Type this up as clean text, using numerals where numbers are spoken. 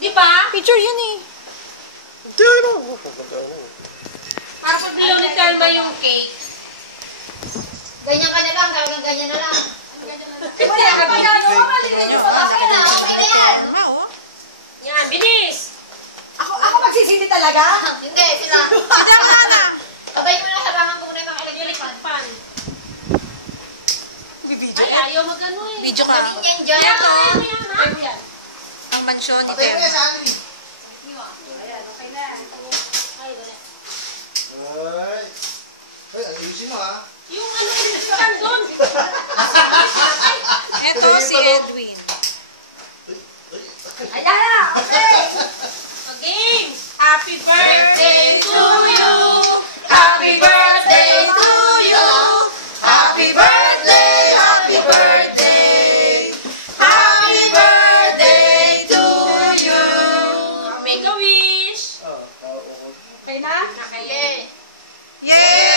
Di ba? Picture yun eh. Hindi, ano? Para pag nilaw ni Telma yung cake. Ganyan ka na lang, talagang ganyan na lang. Kasi ako magagawa, malinis ko. Okay na yan. Yan, bilis! Ako magsisindi talaga? Hindi, sila. Hindi ako na. Abay mo na harangan ko muna yung mga Electric electric fan. Bibidyo. Ay, ayaw mag-ano eh. Video ka. fan. Yan dyan. Kaya mo yan, ha? Ang mansyon. Patay mo yan sa akin eh. Ayan, okay na. Ay, wala. Ay. Ay, ayusin mo ha. Yung ano, pinagsikan doon. Ito si Edwin. Ayan na, okay. Game. Happy birthday to you. Happy birthday to you. Happy birthday, happy birthday. Happy birthday to you. Make a wish. Oh, Okay na? Okay. Yay!